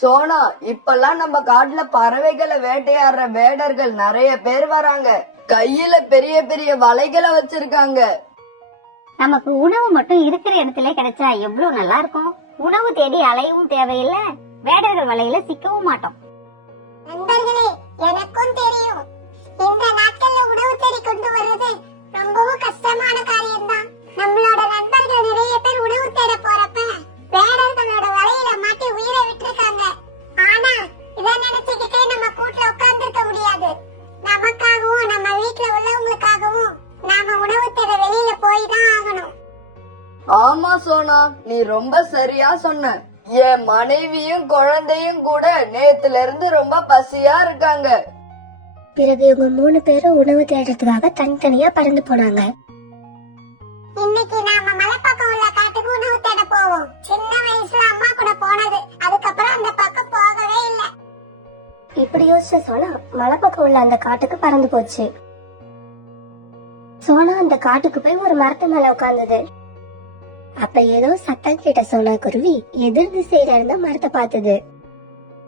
சோனா இப்பெல்லாம் நம்ம காட்டுல பறவைகளை வேட்டையாடுற வேடர்கள் நிறைய பேர் வராங்க. கையில பெரிய பெரிய வலைகளை வச்சிருக்காங்க. நமக்கு உணவு மட்டும் இருக்கிற இடத்துல கிடைச்சா எவ்வளவு நல்லா இருக்கும்? உணவு தேடி அலையவும் தேவையில்லை வேடர்கள் வலையில சிக்கவும் மாட்டோம். நண்பர்களே எனக்கும் தெரியும். இந்த நாட்கள்ல உணவு தேடி கொண்டு வர்றது ரொம்பவும் கஷ்டமான காரியம்தான். நம்மளோட நண்பர்கள் நிறைய பேர் உணவு தேட போறப்ப வேடர்களோட வலையில மாட்டி உயிரை விட்டுருக்காங்க. ஆனா இத நினைச்சுக்கிட்டே நம்ம கூட்டுல உட்கார்ந்திருக்க முடியாது. நமக்காகவும் நம்ம வீட்டுல உள்ளவங்களுக்காகவும் நாம உணவு தேட வெளியில போய் தான் ஆகணும். ஆமா சோனா நீ ரொம்ப சரியா சொன்ன. என் மனைவியும் குழந்தையும் கூட நேத்துல இருந்து ரொம்ப பசியா இருக்காங்க. பிறகு இவங்க மூணு பேரும் உணவு தேடுறதுக்காக தனித்தனியா பறந்து போனாங்க. இன்னைக்கு நாம மலைப்பக்கம் உள்ள காட்டுக்கு உணவு போவோம். சின்ன வயசுல அம்மா கூட போனது. அதுக்கப்புறம் அந்த பக்கம் போகவே இல்ல. இப்படி யோசிச்ச சோனா மலைப்பக்கம் உள்ள அந்த காட்டுக்கு பறந்து போச்சு. சோனா அந்த காட்டுக்கு போய் ஒரு மரத்து மேல உட்கார்ந்தது அப்ப ஏதோ சத்தம் கேட்ட சோனா குருவி எதிர் திசையில இருந்த மரத்தை பார்த்தது.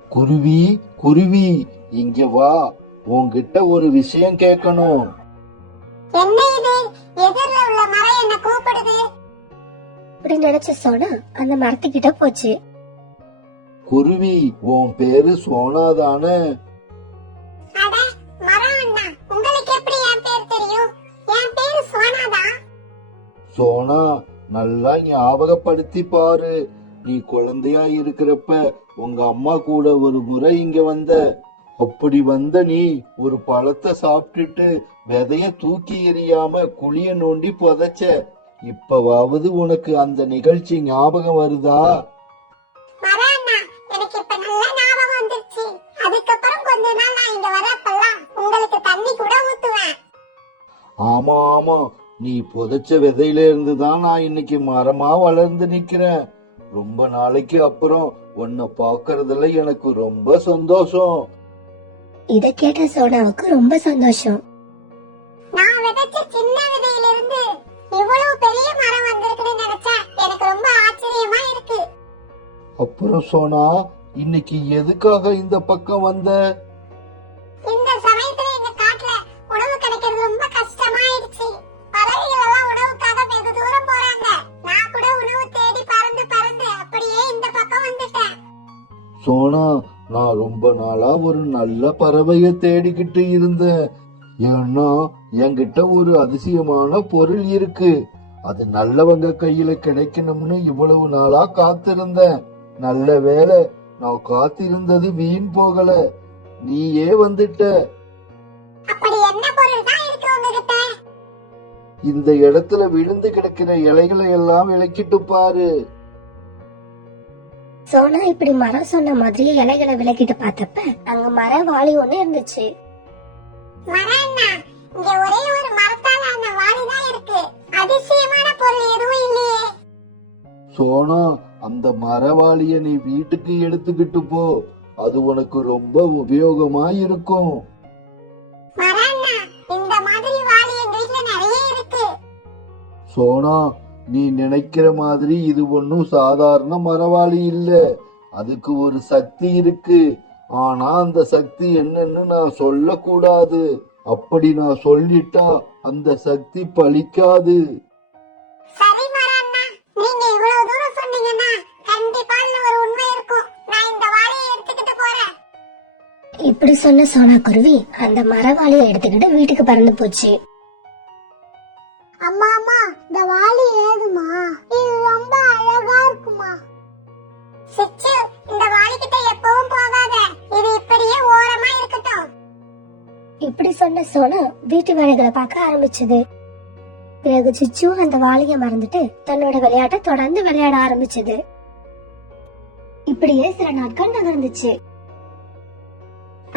குருவி குருவி இங்க வா. உன்கிட்ட ஒரு விஷயம் கேட்கணும். என்ன இது? எதிரில உள்ள மரம் என்ன கூப்பிடுது? அப்படி நினைச்ச சோனா அந்த மரத்துக்கிட்ட போச்சு. குருவி உன் பேரு சோனா தானே அட மரம் அண்ணா உங்களுக்கு எப்படி என் பேர் தெரியும்? என் பேரு சோனாதான் சோனா நல்லா ஞாபகப்படுத்தி பாரு. நீ குழந்தையா இருக்கிறப்ப உங்க அம்மா கூட ஒரு முறை இங்க வந்த. அப்படி வந்த நீ ஒரு பழத்தை சாப்பிட்டுட்டு விதைய தூக்கி எறியாம குழிய நோண்டி புதைச்ச. இப்பவாவது உனக்கு அந்த நிகழ்ச்சி ஞாபகம் வருதா? மரம் அண்ணா எனக்கு இப்ப நல்ல ஞாபகம் வந்துருச்சு. அதுக்கப்புறம் கொஞ்ச நாள் நான் இங்க வரப்பெல்லாம் உங்களுக்கு தண்ணி கூட ஊத்துவேன். ஆமா ஆமா. நீ புதைச்ச விதையில இருந்து தான் நான் இன்னைக்கு மரமா வளர்ந்து நிக்கிறேன். ரொம்ப நாளைக்கு அப்புறம் உன்னை பாக்குறதுல எனக்கு ரொம்ப சந்தோஷம். இத கேட்ட சோனாவுக்கு ரொம்ப சந்தோஷம். அப்புறம் சோனா இன்னைக்கு எதுக்காக இந்த பக்கம் வந்த? இந்த சமயத்துல எங்க காட்டுல உணவு கிடைக்கிறது ரொம்ப கஷ்டமாயிடுச்சு. பறவைகள் எல்லாம் உணவுக்காக வெகு தூரம் போறாங்க. நான் கூட உணவு தேடி பறந்து பறந்து அப்படியே இந்த பக்கம் வந்துட்டேன். சோனா நான் ரொம்ப நாளா ஒரு நல்ல பறவைய தேடிக்கிட்டு இருந்தேன். ஏன்னா என்கிட்ட ஒரு அதிசயமான பொருள் இருக்கு. அது நல்லவங்க கையில கிடைக்கணும்னு இவ்வளவு நாளா காத்திருந்தேன். நல்ல வேளை நான் காத்திருந்தது வீண் போகல. நீயே வந்துட்ட. அப்படி என்ன பொருள் தான் இருக்கு உங்ககிட்ட? இந்த இடத்துல விழுந்து கிடக்கிற இலைகளை எல்லாம் விளக்கிட்டு பாரு. சோனா இப்படி மரம் சொன்ன மாதிரி இலைகளை விலக்கிட்டு பார்த்தப்ப அங்க மர வாளி ஒண்ணு இருந்துச்சு. மரம் அண்ணா இங்க ஒரே ஒரு மரத்தால் ஆன வாளி தான் இருக்கு. அதிசயமான பொருள் எதுவும் இல்லையே. சோனா அந்த மரவாளிய நீ வீட்டுக்கு எடுத்துக்கிட்டு போ. அது உனக்கு ரொம்ப உபயோகமா இருக்கும் சோனா நீ நினைக்கிற மாதிரி இது ஒன்னும் சாதாரண மரவாளி இல்ல. அதுக்கு ஒரு சக்தி இருக்கு. ஆனா அந்த சக்தி என்னன்னு நான் சொல்லக்கூடாது. அப்படி நான் சொல்லிட்டா அந்த சக்தி பலிக்காது. இப்படி சொன்ன சோனா குருவி அந்த மரவாளியை எடுத்துக்கிட்டு வீட்டுக்கு பறந்து போச்சு. அம்மா அம்மா இந்த வாளி ஏதுமா? இது ரொம்ப அழகா இருக்குமா? சிச்சு இந்த வாளி கிட்ட எப்பவும் போகாத. இது இப்படியே ஓரமா இருக்கட்டும். இப்படி சொன்ன சோனா வீட்டு வேலைகளை பார்க்க ஆரம்பிச்சது. பிறகு சிச்சு அந்த வாளிய மறந்துட்டு தன்னோட விளையாட்டை தொடர்ந்து விளையாட ஆரம்பிச்சது. இப்படியே சில நாட்கள் நகர்ந்துச்சு.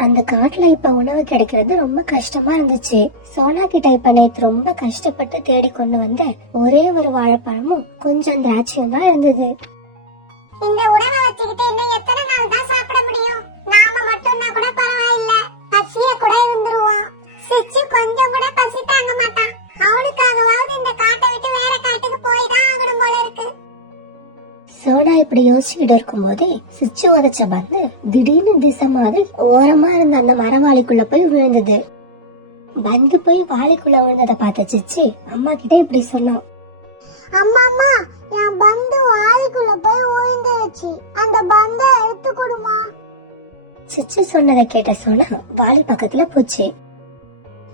அந்த காட்டுல இப்ப உணவு கிடைக்கிறது ரொம்ப கஷ்டமா இருந்துச்சு. சோனா கிட்ட இப்ப நேத்து ரொம்ப கஷ்டப்பட்டு தேடி கொண்டு வந்த ஒரே ஒரு வாழைப்பழமும் கொஞ்சம் திராட்சையும் தான் இருந்தது. இந்த உணவை வச்சுக்கிட்டு இன்னும் எத்தனை நாள் தான் சாப்பிட முடியும்? நாம மட்டும்னா கூட பரவாயில்ல. பசிய கூட இருந்துருவோம். சிச்சு கொஞ்சம் கூட பசி தாங்க மாட்டான். அவனுக்காகவாவது இந்த காட்டை விட்டு வேற காட்டுக்கு போய் தான் ஆகணும் போல இருக்கு. சோனா இப்படி யோசிச்சுக்கிட்டு இருக்கும்போதே சுவிட்ச் உதச்ச பந்து திடீர்னு திசை மாதிரி ஓரமா இருந்த அந்த மரவாளிக்குள்ள போய் விழுந்தது. பந்து போய் வாளிக்குள்ள விழுந்ததை பார்த்த சிச்சு அம்மா கிட்ட இப்படி சொன்னான். அம்மா அம்மா என் பந்து வாய்க்குள்ள போய் விழுந்துருச்சு அந்த பந்தை எடுத்து கொடுமா. சிச்சு சொன்னதை கேட்ட சோனா வாளி பக்கத்துல போச்சு.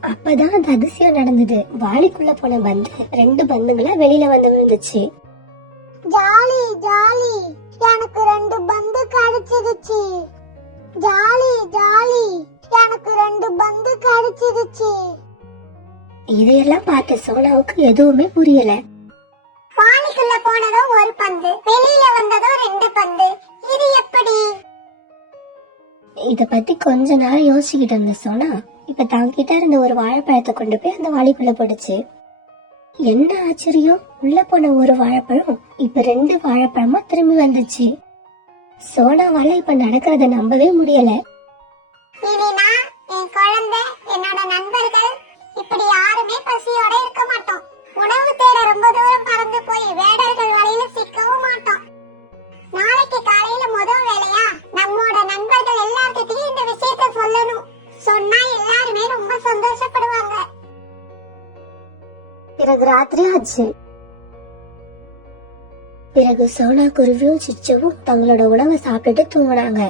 அப்பதான் அந்த அதிசயம் நடந்தது. வாளிக்குள்ள போன பந்து ரெண்டு பந்துங்களா வெளியில வந்து விழுந்துச்சு. Jolly jolly. எனக்கு ரெண்டு பந்து கிடைச்சிருச்சு. Jolly jolly. எனக்கு ரெண்டு பந்து கிடைச்சிருச்சு. இதையெல்லாம் பார்த்த சோனாவுக்கு எதுவுமே புரியல. வாளிக்குள்ள போனதோ ஒரு பந்து வெளியில வந்ததோ ரெண்டு பந்து. இது எப்படி? இத பத்தி கொஞ்ச நேரம் யோசிச்சுக்கிட்டு இருந்த சோனா இப்ப தாங்கிட்ட இருந்த ஒரு வாழைப்பழத்தை கொண்டு போய் அந்த வாளிக்குள்ள போடுச்சு என்ன ஆச்சரியம்? உள்ள போன ஒரு வாழைப்பழம் இப்ப ரெண்டு வாழைப்பழமா திரும்பி வந்துச்சு. சோனாவால இப்ப நடக்கிறத நம்பவே முடியல. இனி என் குழந்தை என்னோட நண்பர்கள் இப்படி யாருமே பசியோட இருக்க மாட்டோம். உணவு தேட ரொம்ப தூரம் பறந்து போய் வேடர்கள் வலையில சிக்கவும் மாட்டோம். நாளைக்கு காலையில முதல் வேலையா? நம்மோட நண்பர்கள் எல்லார்கிட்டயும் இந்த விஷயத்த சொல்லணும். சொன்னா எல்லாருமே ரொம்ப சந்தோஷப்படுவாங்க. பிறகு ராத்திரி ஆச்சு. பிறகு சோனா குருவியும் சிச்சவும் தங்களோட உணவை சாப்பிட்டுட்டு தூங்கினாங்க.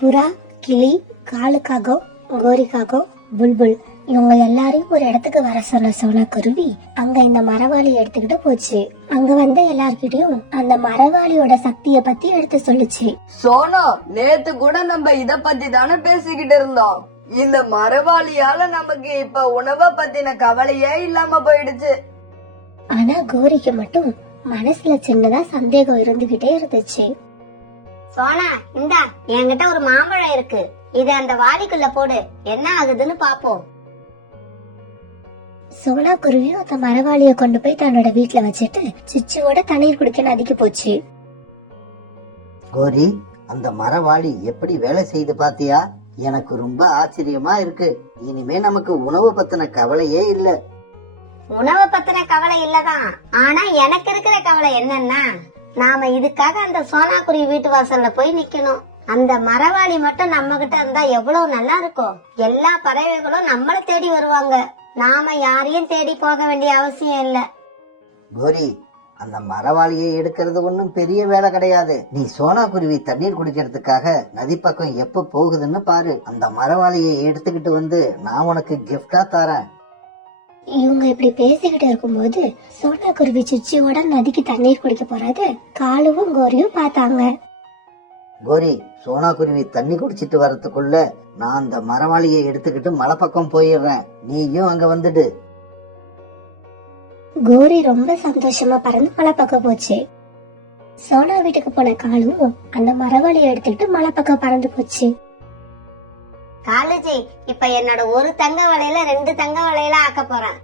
புறா கிளி காலுக்காகோ கோரிக்காகோ புல்புல் இவங்க எல்லாரையும் ஒரு இடத்துக்கு வர சொன்ன சோனா குருவி அங்க இந்த மரவாளி எடுத்துக்கிட்டு போச்சு. அங்க வந்த எல்லார்கிட்டயும் அந்த மரவாளியோட சக்திய பத்தி எடுத்து சொல்லுச்சு. சோனா நேத்து கூட நம்ம இத பத்தி தானே பேசிக்கிட்டு இருந்தோம். இந்த மரவாளியால நமக்கு இப்ப உணவை பத்தின கவலையே இல்லாம போயிடுச்சு. ஆனா கோரிக்கு மட்டும் மனசுல சின்னதா சந்தேகம் இருந்துகிட்டே இருந்துச்சு. சோனா இந்தா என்கிட்ட ஒரு மாம்பழம் இருக்கு. இத அந்த வாளிக்குள்ள போடு. என்ன ஆகுதுன்னு பாப்போம். சோனா குருவியும் அந்த மரவாளிய கொண்டு போய் தன்னோட வீட்ல வச்சுட்டு சிச்சுவோட தண்ணீர் குடிக்க நதிக்கு போச்சு. கோரி அந்த மரவாளி எப்படி வேலை செய்து பாத்தியா எனக்கு ரொம்ப ஆச்சரியமா இருக்கு. இனிமே நமக்கு உணவு பத்தின கவலையே இல்ல. உணவை பத்தின கவலை இல்லதான். ஆனா எனக்கு இருக்கிற கவலை என்னன்னா நாம இதுக்காக அந்த சோனாக்குருவி வீட்டு வாசல்ல போய் நிக்கணும். அந்த மரவாளி மட்டும் நம்ம கிட்ட இருந்தா எவ்வளவு நல்லா இருக்கும். எல்லா பறவைகளும் நம்மள தேடி வருவாங்க. நாம யாரையும் தேடி போக வேண்டிய அவசியம் இல்ல. கோரி அந்த மரவாளியை எடுக்கிறது ஒன்றும் பெரிய வேலை கிடையாது. நீ சோனா குருவி தண்ணீர் குடிக்கிறதுக்காக நதி பக்கம் எப்ப போகுதுன்னு பாரு. அந்த மரவாளியை எடுத்துக்கிட்டு வந்து நான் உனக்கு கிஃப்டா தரேன். இவங்க இப்படி பேசிக்கிட்டு இருக்கும்போது சோனா குருவி சிச்சியோட நதிக்கு தண்ணீர் குடிக்க போறது. காலுவும் கோரியும் பார்த்தாங்க. கோரி சோனா குருவி தண்ணி குடிச்சிட்டு வரதுக்குள்ள நான் அந்த மரவாளியை எடுத்துக்கிட்டு மலை பக்கம் போயிடுறேன். நீயும் அங்க வந்துடு. கோரி ரொம்ப சந்தோஷமா பறந்து மலை பக்கம் போச்சு. சோனா வீட்டுக்கு போன காலும் அந்த மரவாளியை எடுத்துக்கிட்டு மலை பக்கம் பறந்து போச்சு. காலேஜி இப்ப என்னோட ஒரு தங்க வலையில ரெண்டு தங்க வலையில ஆக்க போறேன்.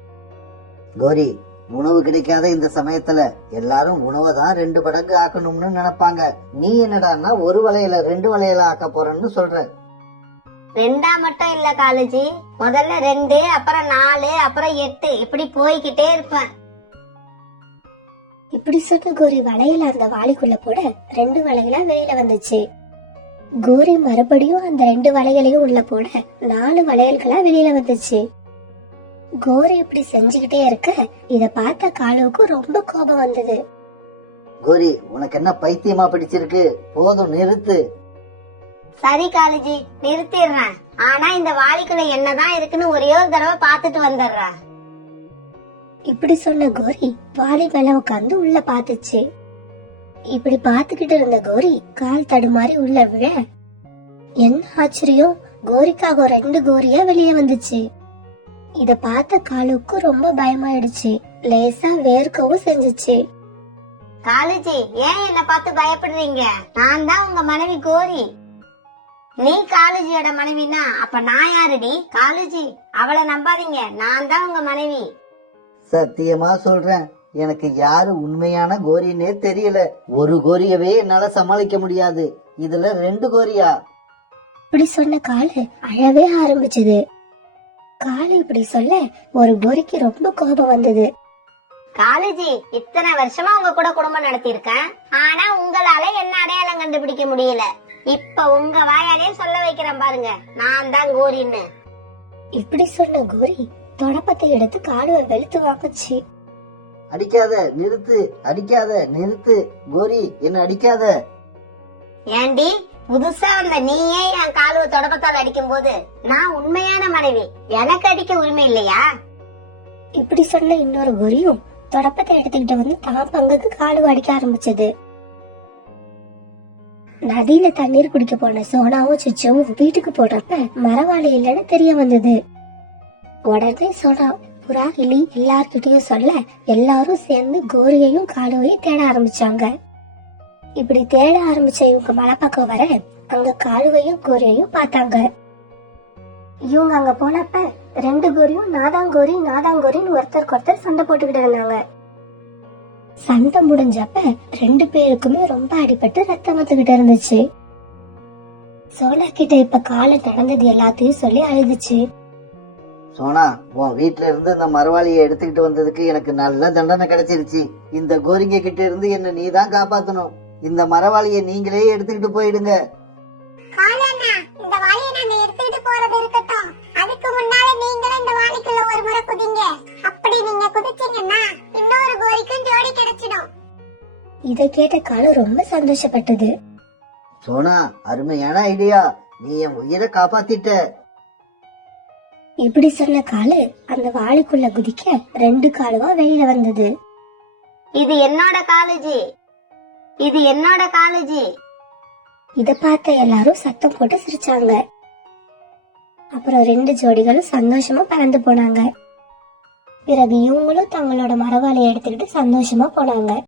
கோரி உணவு கிடைக்காத இந்த சமயத்துல எல்லாரும் உணவை தான் ரெண்டு மடங்கு ஆக்கணும்னு நினைப்பாங்க. நீ என்னடான்னா ஒரு வளையல ரெண்டு வளையல ஆக்க போறேன்னு சொல்ற. ரெண்டா மட்டும் இல்ல காலேஜி. முதல்ல ரெண்டு அப்புறம் நாலு அப்புறம் எட்டு. இப்படி போய்கிட்டே இருப்பேன். இப்படி சொன்ன கோரி வளையல அந்த வாளிக்குள்ள போட ரெண்டு வளையலா வெளியில வந்துச்சு. கோரி மறுபடியும் அந்த ரெண்டு வளையலையும் உள்ள போட நாலு வளையல்களா வெளியில வந்துச்சு. கோரி இப்படி செஞ்சுக்கிட்டே இருக்க இத பார்த்த காலுவுக்கு ரொம்ப கோபம் வந்தது. கோரி உனக்கு என்ன பைத்தியமா பிடிச்சிருக்கு? போதும் நிறுத்து. சரி காலேஜி நிறுத்திடுறேன். ஆனா இந்த வாளிக்குள்ள என்னதான் இருக்குன்னு ஒரே ஒரு தடவை பார்த்துட்டு வந்துடுறேன். இப்படி சொன்ன கோரி வாளி மேல உட்காந்து உள்ள பாத்துச்சு இப்படி பாத்துக்கிட்டு இருந்த கோரி கால் தடுமாறி உள்ள விழ. என்ன ஆச்சரியம்? கோரிக்காக ரெண்டு கோரியா வெளியே வந்துச்சு. இத பார்த்த காலுக்கு ரொம்ப பயமாயிடுச்சு. லேசா வேர்க்கவும் செஞ்சுச்சு. காலேஜி ஏன் என்ன பார்த்து பயப்படுறீங்க? நான் தான் உங்க மனைவி கோரி. நீ காலேஜியோட மனைவினா அப்ப நான் யாருடி? காலேஜி அவளை நம்பாதீங்க. நான் தான் உங்க மனைவி. சத்தியமா சொல்றேன். எனக்கு யாரு உண்மையான கோரின்னே தெரியல. ஒரு கோரியவே என்னால சமாளிக்க முடியாது. இதுல ரெண்டு கோரியா? இப்படி சொன்ன காலு அழவே ஆரம்பிச்சது. காலு இப்படி சொல்ல ஒரு கோரிக்கு ரொம்ப கோபம் வந்தது. காலேஜி இத்தனை வருஷமா உங்க கூட குடும்பம் நடத்தியிருக்கேன். ஆனா உங்களால என்ன அடையாளம் கண்டுபிடிக்க முடியல. இப்ப உங்க வாயாலே சொல்ல வைக்கிறேன் பாருங்க. நான் தான் கோரின்னு. இப்படி சொன்ன கோரி தொடப்பத்தை எடுத்து காலுவை வெளுத்து வாங்குச்சு. அடிக்காத நிறுத்து. அடிக்காத நிறுத்து. கோரி என்ன அடிக்காத. ஏண்டி புதுசா வந்த நீயே என் காலுவ தொடப்பத்தால் அடிக்கும் போது நான் உண்மையான மனைவி. எனக்கு அடிக்க உரிமை இல்லையா? இப்படி சொன்ன இன்னொரு கோரியும் தொடப்பத்தை எடுத்துக்கிட்டு வந்து தான் பங்குக்கு காலுவ அடிக்க ஆரம்பிச்சது. நதியில தண்ணீர் குடிக்க போன சோனாவும் சுச்சுவும் வீட்டுக்கு போடுறப்ப மரவாளி இல்லைன்னு தெரிய வந்தது. உடனே சோனா புறா கிளி எல்லார்கிட்டயும் சொல்ல எல்லாரும் சேர்ந்து கோரியையும் காலுவையும் தேட ஆரம்பிச்சாங்க. இப்படி தேட ஆரம்பிச்ச இவங்க மலை பக்கம் வர அங்க காலுவையும் கோரியையும் பார்த்தாங்க. இவங்க அங்க போனப்ப ரெண்டு கோரியும் நாதாங்கோரி நாதாங்கோரின்னு ஒருத்தருக்கு ஒருத்தர் சண்டை போட்டுக்கிட்டு இருந்தாங்க. சண்டை முடிஞ்சப்ப ரெண்டு பேருக்குமே ரொம்ப அடிபட்டு ரத்தம் வந்துகிட்டு இருந்துச்சு. சோனா கிட்ட இப்ப காலை நடந்தது எல்லாத்தையும் சொல்லி அழுதுச்சு. சோனா உன் வீட்ல இருந்து இந்த மரவாளிய எடுத்துக்கிட்டு வந்ததுக்கு எனக்கு நல்ல தண்டனை கிடைச்சிருச்சு. இந்த கோரிங்க கிட்ட இருந்து என்ன நீ தான் காப்பாத்தணும். இந்த மரவாளியை நீங்களே எடுத்துக்கிட்டு போயிடுங்க. காலண்ணா இந்த வாளியை நாங்க எடுத்துக்கிட்டு போறது இருக்கட்டும். அதுக்கு முன்னால நீங்களும் இந்த வாளிக்குள்ள ஒரு முறை குதிங்க. அப்படி நீங்க குதிச்சீங்கன்னா இன்னொரு கோரிக்கும் ஜோடி கிடைச்சிடும். இதை கேட்ட காலு ரொம்ப சந்தோஷப்பட்டது. சோனா அருமையான ஐடியா. நீ என் உயிரை காப்பாத்திட்ட. இப்படி சொன்ன காலு அந்த வாளுக்குள்ள குதிக்க ரெண்டு காலுவா வெளியில வந்தது. இது என்னோட காலேஜி இது என்னோட காலேஜி. இத பார்த்த எல்லாரும் சத்தம் போட்டு சிரிச்சாங்க. அப்புறம் ரெண்டு ஜோடிகளும் சந்தோஷமா பறந்து போனாங்க. பிறகு இவங்களும் தங்களோட மரவாளியை எடுத்துக்கிட்டு சந்தோஷமா போனாங்க.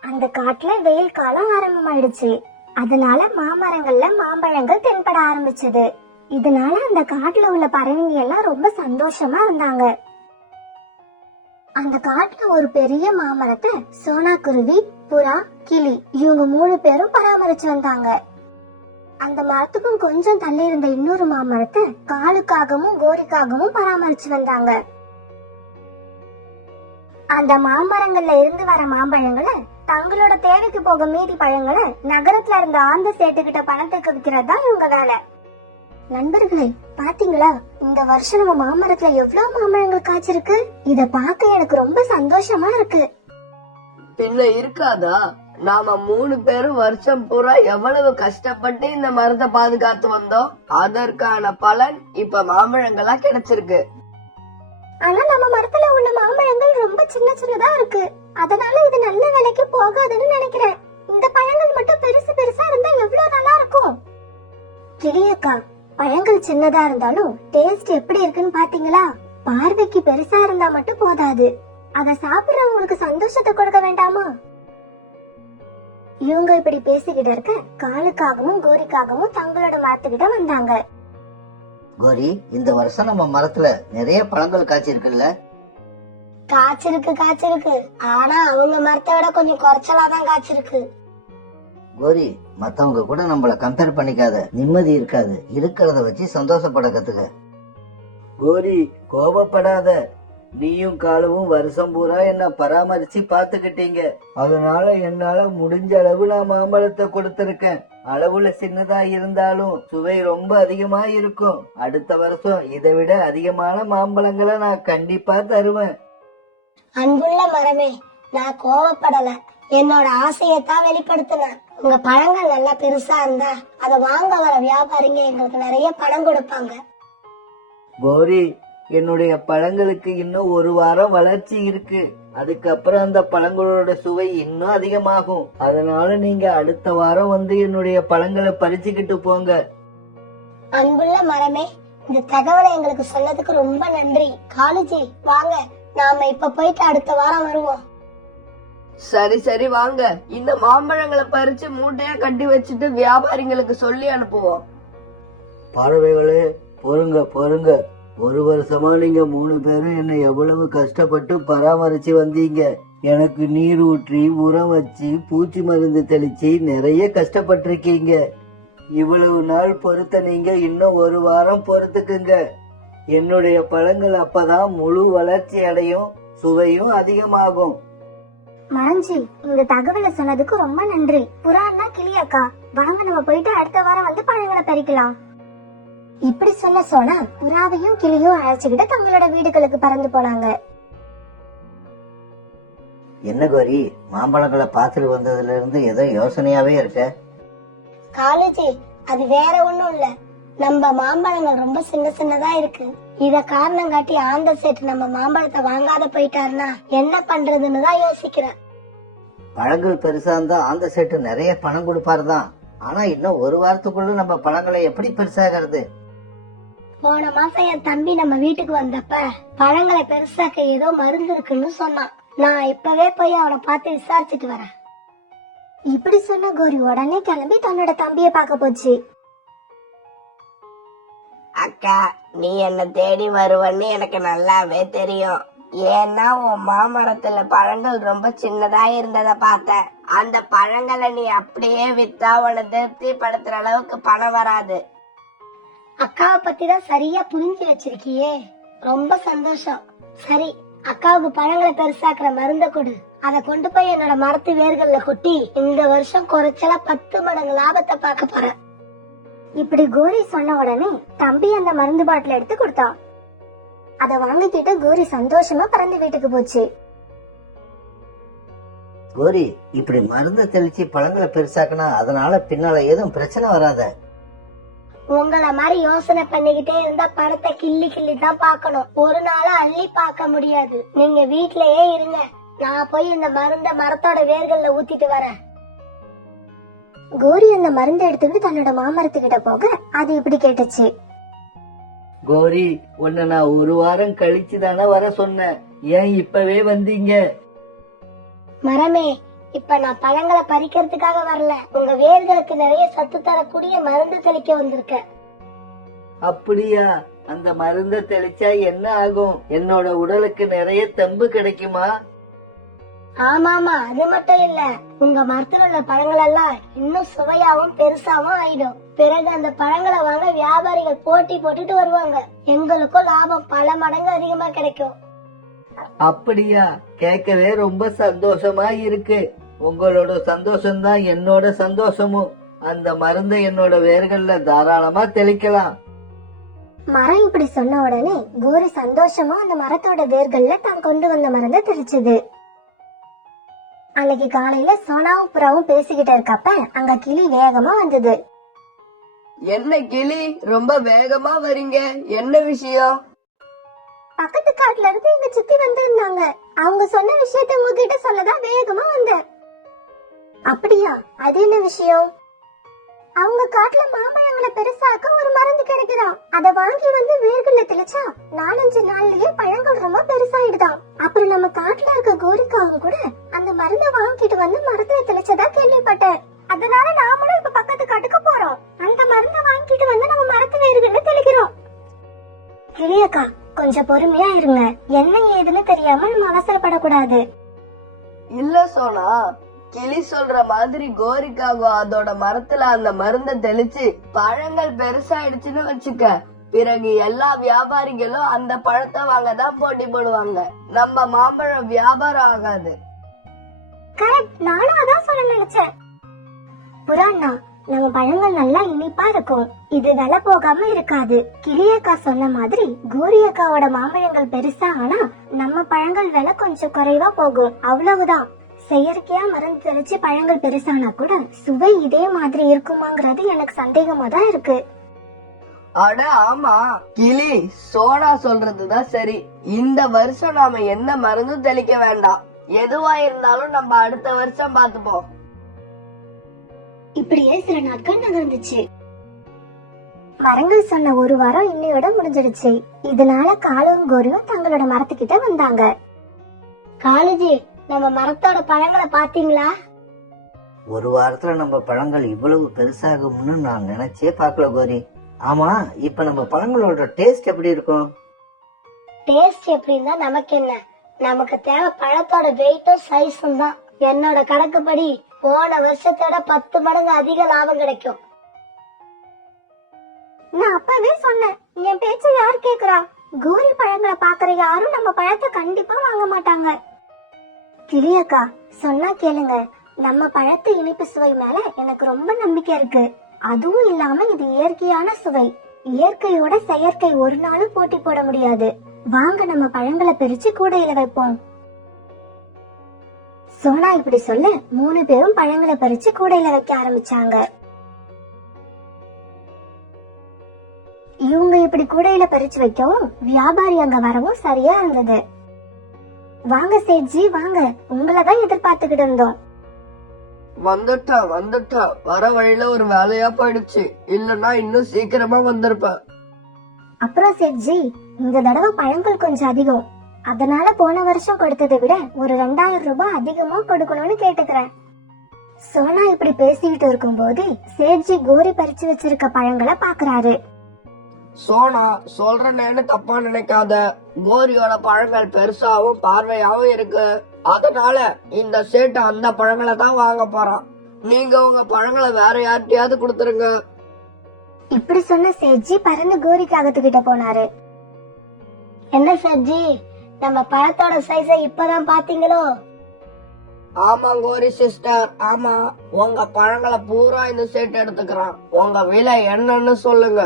அந்த காட்டுல வெயில் காலம் ஆரம்பமாயிடுச்சு. அதனால மாமரங்கள்ல மாம்பழங்கள் தென்பட ஆரம்பிச்சது. இதனால அந்த காட்டுல உள்ள பறவைங்க எல்லாம் ரொம்ப சந்தோஷமா இருந்தாங்க. அந்த காட்டுல ஒரு பெரிய மாமரத்தை சோனா குருவி புறா கிளி இவங்க மூணு பேரும் பராமரிச்சு வந்தாங்க. அந்த மரத்துக்கும் கொஞ்சம் தள்ளி இருந்த இன்னொரு மாமரத்தை காலுக்காகவும் கோரிக்காகவும் பராமரிச்சு வந்தாங்க. அந்த மாமரங்கள்ல இருந்து வர மாம்பழங்களை தங்களோட தேவைக்கு போக மீதி பழங்களை நகரத்துல இருந்த ஆந்த சேட்டுக்கிட்ட பணத்துக்கு விற்கிறது தான் இவங்க வேலை. நண்பர்களே பாத்தீங்களா? இந்த வருஷம் நம்ம மாமரத்துல எவ்வளவு மாம்பழங்கள் காய்ச்சிருக்கு? இத பார்க்க எனக்கு ரொம்ப சந்தோஷமா இருக்கு. பின்ன இருக்காதா? நாம மூணு பேரும் வருஷம் பூரா எவ்வளவு கஷ்டப்பட்டு இந்த மரத்தை பாதுகாத்து வந்தோம்? அதற்கான பலன் இப்ப மாம்பழங்களா கிடைச்சிருக்கு. ஆனா நம்ம மரத்துல உள்ள மாம்பழங்கள் ரொம்ப சின்ன சின்னதா இருக்கு. அதனால இது நல்ல விலைக்கு போகாதுன்னு நினைக்கிறேன். இந்த பழங்கள் மட்டும் பெருசு பெருசா இருந்தா எவ்வளவு நல்லா இருக்கும்? கிளியக்கா பழங்கள் சின்னதா இருந்தாலும் டேஸ்ட் எப்படி இருக்குன்னு பாத்தீங்களா? பார்வைக்கு பெருசா இருந்தா மட்டும் போதாது. அத சாப்பிடுறவங்களுக்கு சந்தோஷத்தை கொடுக்க வேண்டாமா? இவங்க இப்படி பேசிக்கிட்டு இருக்க காலுக்காகவும் கோரிக்காகவும் தங்களோட மரத்துக்கிட்ட வந்தாங்க. கோரி இந்த வருஷம் நம்ம மரத்துல நிறைய பழங்கள் காய்ச்சிருக்குல்ல? காய்ச்சிருக்கு காய்ச்சிருக்கு. ஆனா அவங்க மரத்தை விட கொஞ்சம் குறைச்சலா தான் காய்ச்சிருக்கு. கோரி மத்தவங்க கூட நம்மள கம்பேர் பண்ணிக்காத. நிம்மதி இருக்காது. இருக்கிறத வச்சு சந்தோஷப்பட கத்துக்க. கோரி கோபப்படாத. நீயும் காலவும் வருஷம் பூரா என்ன பராமரிச்சு பாத்துக்கிட்டீங்க அதனால என்னால முடிஞ்ச அளவு நான் மாம்பழத்தை கொடுத்திருக்கேன். அளவுல சின்னதா இருந்தாலும் சுவை ரொம்ப அதிகமா இருக்கும். அடுத்த வருஷம் இதை விட அதிகமான மாம்பழங்களை நான் கண்டிப்பா தருவேன். அன்புள்ள மரமே நான் கோவப்படல என்னோட ஆசையத்தான் வெளிப்படுத்தினேன். உங்க பழங்கள் நல்லா பெருசா இருந்தா அத வாங்க வர வியாபாரிங்க எங்களுக்கு நிறைய பணம் கொடுப்பாங்க. கோரி என்னுடைய பழங்களுக்கு இன்னும் ஒரு வாரம் வளர்ச்சி இருக்கு. அதுக்கப்புறம் அந்த பழங்களோட சுவை இன்னும் அதிகமாகும். அதனால நீங்க அடுத்த வாரம் வந்து என்னுடைய பழங்களை பறிச்சுக்கிட்டு போங்க. அன்புள்ள மரமே இந்த தகவலை எங்களுக்கு சொன்னதுக்கு ரொம்ப நன்றி. காலேஜி வாங்க நாம இப்ப போயிட்டு அடுத்த வாரம் வருவோம். சரி சரி வாங்க. இந்த மாம்பழங்களை பறிச்சு மூட்டையா கட்டி வச்சுட்டு வியாபாரிங்களுக்கு சொல்லி அனுப்புவோம். பறவைகளே பொறுங்க பொறுங்க. ஒரு வருஷமா நீங்க மூணு பேரும் என்னை எவ்வளவு கஷ்டப்பட்டு பராமரிச்சு வந்தீங்க. எனக்கு நீர் ஊற்றி உரம் வச்சு பூச்சி மருந்து தெளிச்சு நிறைய கஷ்டப்பட்டிருக்கீங்க. இவ்வளவு நாள் பொறுத்த நீங்க இன்னும் ஒரு வாரம் பொறுத்துக்குங்க. என்னுடைய பழங்கள் அப்பதான் முழு வளர்ச்சி அடையும் சுவையும் அதிகமாகும். மரஞ்சி இந்த தகவலை சொன்னதுக்கு ரொம்ப நன்றி. புறான்னா கிளியாக்கா. வாங்க நம்ம போயிட்டு அடுத்த வாரம் வந்து பழங்களை பறிக்கலாம். இப்படி சொன்ன சோனா புறாவையும் கிளியும் அழைச்சுக்கிட்டு தங்களோட வீடுகளுக்கு பறந்து போனாங்க. என்ன கோரி மாம்பழங்களை பார்த்துட்டு வந்ததுல இருந்து ஏதோ யோசனையாவே இருக்க? காலேஜ் அது வேற ஒண்ணும் இல்ல. நம்ம மாம்பழங்கள் ரொம்ப சின்ன சின்னதா இருக்கு. இத காரணம் காட்டி ஆந்த சேட்டு நம்ம மாம்பழத்தை வாங்காத போயிட்டாருன்னா என்ன பண்றதுன்னு தான் யோசிக்கிறேன். பழங்கள் பெருசா இருந்தா ஆந்த சேட்டு நிறைய பணம் கொடுப்பாரு தான் ஆனா இன்னும் ஒரு வாரத்துக்குள்ள நம்ம பழங்களை எப்படி பெருசாகிறது? போன மாசம் என் தம்பி நம்ம வீட்டுக்கு வந்தப்ப பழங்களை பெருசாக்க ஏதோ மருந்து இருக்குன்னு சொன்னான். நான் இப்பவே போய் அவனை பார்த்து விசாரிச்சுட்டு வரேன். இப்படி சொன்ன கோரி உடனே கிளம்பி தன்னோட தம்பிய பார்க்க போச்சு. அக்கா நீ என்ன தேடி வருவன்னு எனக்கு நல்லாவே தெரியும். ஏன்னா உன் மாமரத்துல பழங்கள் ரொம்ப சின்னதா இருந்ததை பார்த்தேன். அந்த பழங்களை நீ அப்படியே வித்தா உன்னை திருப்தி படுத்துற அளவுக்கு பணம் வராது. அக்காவை பத்தி தான் சரியா புரிஞ்சு வச்சிருக்கியே. ரொம்ப சந்தோஷம். சரி அக்காவுக்கு பழங்களை பெருசாக்குற மருந்த கொடு. அதை கொண்டு போய் என்னோட மரத்து வேர்கள்ல கொட்டி இந்த வருஷம் குறைச்சலா பத்து மடங்கு லாபத்தை பார்க்க போறேன். இப்படி கோரி சொன்ன உடனே தம்பி அந்த மருந்து பாட்டில் எடுத்து கொடுத்தான். அத வாங்கிக்கிட்டு கோரி சந்தோஷமா பறந்து வீட்டுக்கு போச்சு. கோரி இப்படி மருந்து தெளிச்சு பழங்களை பெருசாக்குனா அதனால பின்னால எதுவும் பிரச்சனை வராத. உங்கள மாதிரி யோசனை பண்ணிக்கிட்டே இருந்தா படத்தை கிள்ளி கிள்ளி தான் பார்க்கணும். ஒரு நாளா அள்ளி பார்க்க முடியாது. நீங்க வீட்லயே இருங்க. நான் போய் இந்த மருந்த மரத்தோட வேர்கள்ல ஊத்திட்டு வரேன். கோரி அந்த மருந்தை எடுத்துட்டு தன்னோட மாமரத்துக்கிட்ட போக அது இப்படி கேட்டுச்சு. கோரி உன்னை நான் ஒரு வாரம் கழிச்சு தானே வர சொன்னேன். ஏன் இப்பவே வந்தீங்க? மரமே இப்ப நான் பழங்களை பறிக்கிறதுக்காக வரல. உங்க வேர்களுக்கு நிறைய சத்து தரக்கூடிய மருந்து தெளிக்க வந்திருக்கேன் அப்படியா? அந்த மருந்த தெளிச்சா என்ன ஆகும்? என்னோட உடலுக்கு நிறைய தெம்பு கிடைக்குமா? ஆமாமா அது மட்டும் இல்ல. உங்க மரத்துல உள்ள பழங்கள் எல்லாம் இன்னும் சுவையாவும் பெருசாவும் ஆயிடும். பிறகு அந்த பழங்களை வாங்க வியாபாரிகள் போட்டி போட்டுட்டு வருவாங்க. எங்களுக்கும் லாபம் பல மடங்கு அதிகமா கிடைக்கும். அப்படியா? கேட்கவே ரொம்ப சந்தோஷமா இருக்கு. உங்களோட சந்தோஷம்தான் என்னோட சந்தோஷமும். அந்த மருந்தை என்னோட வேர்கள்ல தாராளமா தெளிக்கலாம். மரம் இப்படி சொன்ன உடனே கோரி சந்தோஷமா அந்த மரத்தோட வேர்கள்ல தான் கொண்டு வந்த மருந்தை தெளிச்சது. அன்னைக்கு காலையில சோனாவும் புறாவும் பேசிக்கிட்டு இருக்கப்ப அங்க கிளி வேகமா வந்தது. என்ன கிளி? ரொம்ப வேகமா வரீங்க. என்ன விஷயம்? பக்கத்து காட்டுல இருந்து எங்க சித்தி வந்திருந்தாங்க. அவங்க சொன்ன விஷயத்த உங்ககிட்ட சொல்லதான் வேகமா வந்தேன். அப்படியா? அது என்ன விஷயம்? அவங்க காட்டுல மாம்பழங்களை பெருசாக்க ஒரு மருந்து கிடைக்குதாம். அத வாங்கி வந்து வேர்கள்ல தெளிச்சா நாலஞ்சு நாள்லயே பழங்கள் ரொம்ப பெருசாயிடுதாம். அப்புறம் நம்ம காட்டுல இருக்க கோரிக்காவும் கூட அந்த மருந்தை வாங்கிட்டு வந்து மரத்துல தெளிச்சதா கேள்விப்பட்டேன். அதனால நாமளும் இப்ப பக்கத்து காட்டுக்கு போறோம். அந்த மருந்தை வாங்கிட்டு வந்து நம்ம மரத்து வேர்கள்ல தெளிக்கிறோம். கிளியக்கா கொஞ்சம் பொறுமையா இருங்க. என்ன ஏதுன்னு தெரியாம நம்ம அவசரப்படக்கூடாது. இல்ல சோனா கிளி சொல்ற மாதிரி கோரிக்காகும் அதோட மரத்துல அந்த மருந்த தெளிச்சு பழங்கள் பெருசாயிடுச்சுன்னு வச்சுக்க. பிறகு எல்லா வியாபாரிகளும் அந்த பழத்தை வாங்க தான் போட்டி போடுவாங்க. நம்ம மாம்பழம் வியாபாரம் ஆகாது. கரெக்ட் நானும் அதான் சொல்ல நினைச்சேன். புறாண்ணா நம்ம பழங்கள் நல்லா இனிப்பா இருக்கும். இது விலை போகாம இருக்காது. கிளியக்கா சொன்ன மாதிரி கோரியக்காவோட மாம்பழங்கள் பெருசா ஆனா நம்ம பழங்கள் விலை கொஞ்சம் குறைவா போகும். அவ்வளவுதான். செயற்கையா மருந்து தெளிச்சு பழங்கள் பெருசானா கூட சுவை இதே மாதிரி இருக்குமாங்கிறது எனக்கு சந்தேகமா தான் இருக்கு. அட ஆமா கிளி சோனா சொல்றதுதான் சரி. இந்த வருஷம் நாம எந்த மருந்தும் தெளிக்க வேண்டாம். எதுவா இருந்தாலும் நம்ம அடுத்த வருஷம் பாத்துப்போம் இப்படியே சில நாட்கள் நகர்ந்துச்சு. மரங்கள் சொன்ன ஒரு வாரம் இன்னையோட முடிஞ்சிடுச்சு. இதனால காலும் கோரியும் தங்களோட மரத்துக்கிட்ட வந்தாங்க. காலேஜி நம்ம மரத்தோட பழங்களை பாத்தீங்களா ஒரு வாரத்துல நம்ம பழங்கள் இவ்வளவு பெருசாகும்னு நான் நினைச்சே பார்க்கல கோரி. ஆமா இப்ப நம்ம பழங்களோட டேஸ்ட் எப்படி இருக்கும்? டேஸ்ட் எப்படின்னா நமக்கு என்ன? நமக்கு தேவை பழத்தோட வெயிட்டும் சைஸும் தான். என்னோட கணக்குப்படி போன வருஷத்தோட பத்து மடங்கு அதிக லாபம் கிடைக்கும். நான் அப்பவே சொன்னேன் என் பேச்ச யார் கேக்குறா? கோரி பழங்களை பாக்குற யாரும் நம்ம பழத்தை கண்டிப்பா வாங்க மாட்டாங்க. கிளியக்கா சொன்னா கேளுங்க. நம்ம பழத்து இனிப்பு சுவை மேல எனக்கு ரொம்ப நம்பிக்கை இருக்கு. அதுவும் இல்லாம இது இயற்கையான சுவை. இயற்கையோட செயற்கை ஒரு நாளும் போட்டி போட முடியாது. வாங்க நம்ம பழங்களை பிரிச்சு கூடையில வைப்போம். சோனா இப்படி சொல்ல மூணு பேரும் பழங்களை பறிச்சு கூடையில வைக்க ஆரம்பிச்சாங்க. இவங்க இப்படி கூடையில பறிச்சு வைக்கவும் வியாபாரி அங்க வரவும் சரியா இருந்தது. வாங்க சேட்ஜி வாங்க. உங்களை தான் எதிர்பார்த்துக்கிட்டு இருந்தோம். வந்துட்டா வந்துட்டா. வர வழியில ஒரு வேலையா போயிடுச்சு. இல்லன்னா இன்னும் சீக்கிரமா வந்திருப்பேன். அப்புறம் சேட்ஜி இந்த தடவை பழங்கள் கொஞ்சம் அதிகம். அதனால போன வருஷம் கொடுத்ததை விட ஒரு ரெண்டாயிரம் ரூபாய் அதிகமா கொடுக்கணும்னு கேட்டுக்கிறேன். சோனா இப்படி பேசிக்கிட்டு இருக்கும்போது சேட்ஜி கோரி பறிச்சு வச்சிருக்க பழங்களை பாக்குறாரு. சோனா சொல்றேன்னு தப்பா நினைக்காத. கோரியோட பழங்கள் பெருசாவும் பார்வையாவும் இருக்கு. அதனால இந்த சேட்டு அந்த பழங்களை தான் வாங்க போறான். நீங்க உங்க பழங்களை வேற யார்கிட்டயாவது கொடுத்துருங்க. இப்படி சொன்ன சேட்ஜி பறந்து கோரி காகத்துக்கிட்ட போனாரு. என்ன சேட்ஜி நம்ம பழத்தோட சைஸ இப்பதான் பாத்தீங்களோ ஆமா கோரி சிஸ்டர் ஆமா. உங்க பழங்களை பூரா இந்த சேட்டு எடுத்துக்கிறான். உங்க விலை என்னன்னு சொல்லுங்க.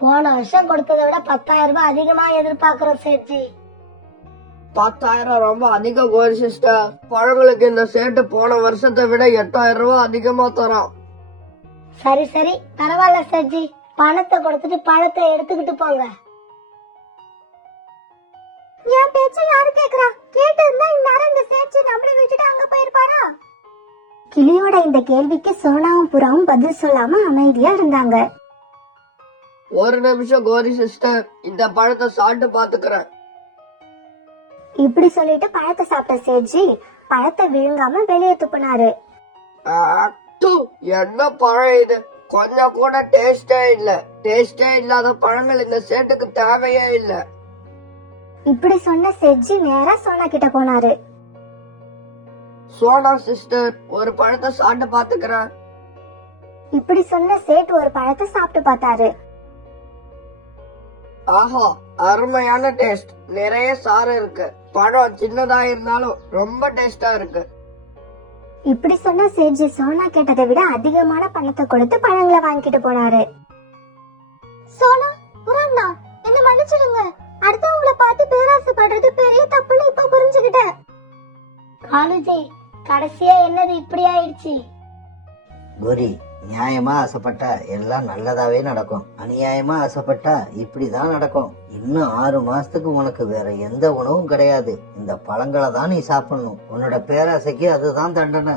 போன வருஷம் கொடுத்ததை விட பத்தாயிரம் ரூபாய் அதிகமா எதிர்பார்க்கிறோம் சேட்ஜி. பத்தாயிரம் ரொம்ப அதிகம் கோரி சிஸ்டர். பழங்களுக்கு இந்த சேட்டு போன வருஷத்தை விட எட்டாயிரம் ரூபாய் அதிகமா தரான் சரி சரி. பரவாயில்ல சேட்ஜி. பணத்தை கொடுத்துட்டு பழத்தை எடுத்துக்கிட்டு போங்க. என் பேச்ச யாரு கேக்குறா? கேட்டு இருந்தா இந்நேரம் இந்த சேட்சி நம்மளை விட்டுட்டு அங்க போயிருப்பாரா? கிளியோட இந்த கேள்விக்கு சோனாவும் புறாவும் பதில் சொல்லாம அமைதியா இருந்தாங்க. ஒரு நிமிஷம் கோரி சிஸ்டர் இந்த பழத்தை சாப்பிட்டு பாத்துக்கிறேன் இப்படி சொல்லிட்டு பழத்தை சாப்பிட்ட சேட்ஜி பழத்தை விழுங்காம வெளியே துப்புனாரு. என்ன பழம் இது? கொஞ்சம் கூட டேஸ்டே இல்ல. டேஸ்டே இல்லாத பழங்கள் இந்த சேட்டுக்கு தேவையே இல்ல. இப்படி சொன்ன சேட்ஜி நேரா சோனா கிட்ட போனாரு. சோனா சிஸ்டர் ஒரு பழத்தை சாப்பிட்டு பாத்துக்கிறேன் இப்படி சொன்ன சேட் ஒரு பழத்தை சாப்பிட்டு பார்த்தாரு. ஆஹா அருமையான டேஸ்ட் நிறைய சாறு இருக்கு. பழம் சின்னதா இருந்தாலும் ரொம்ப டேஸ்டா இருக்கு. இப்படி சொன்ன சேட்ஜி சோனா கேட்டதை விட அதிகமான பணத்தை கொடுத்து பழங்களை வாங்கிட்டு போனாரு. சோனா புறாண்ணா என்ன மன்னிச்சிடுங்க. அடுத்தவங்கள பார்த்து பேராசைப்படுறது பெரிய தப்புன்னு இப்ப புரிஞ்சுக்கிட்டேன். காலுஜி கடைசியா என்னது இப்படி ஆயிடுச்சு? கோரி நியாயமா ஆசைப்பட்டா எல்லாம் நல்லதாவே நடக்கும். அநியாயமா ஆசைப்பட்டா இப்படிதான் நடக்கும். இன்னும் ஆறு மாசத்துக்கு உனக்கு வேற எந்த உணவும் கிடையாது. இந்த பழங்களை தான் நீ சாப்பிடணும். உன்னோட பேராசைக்கு அதுதான் தண்டனை.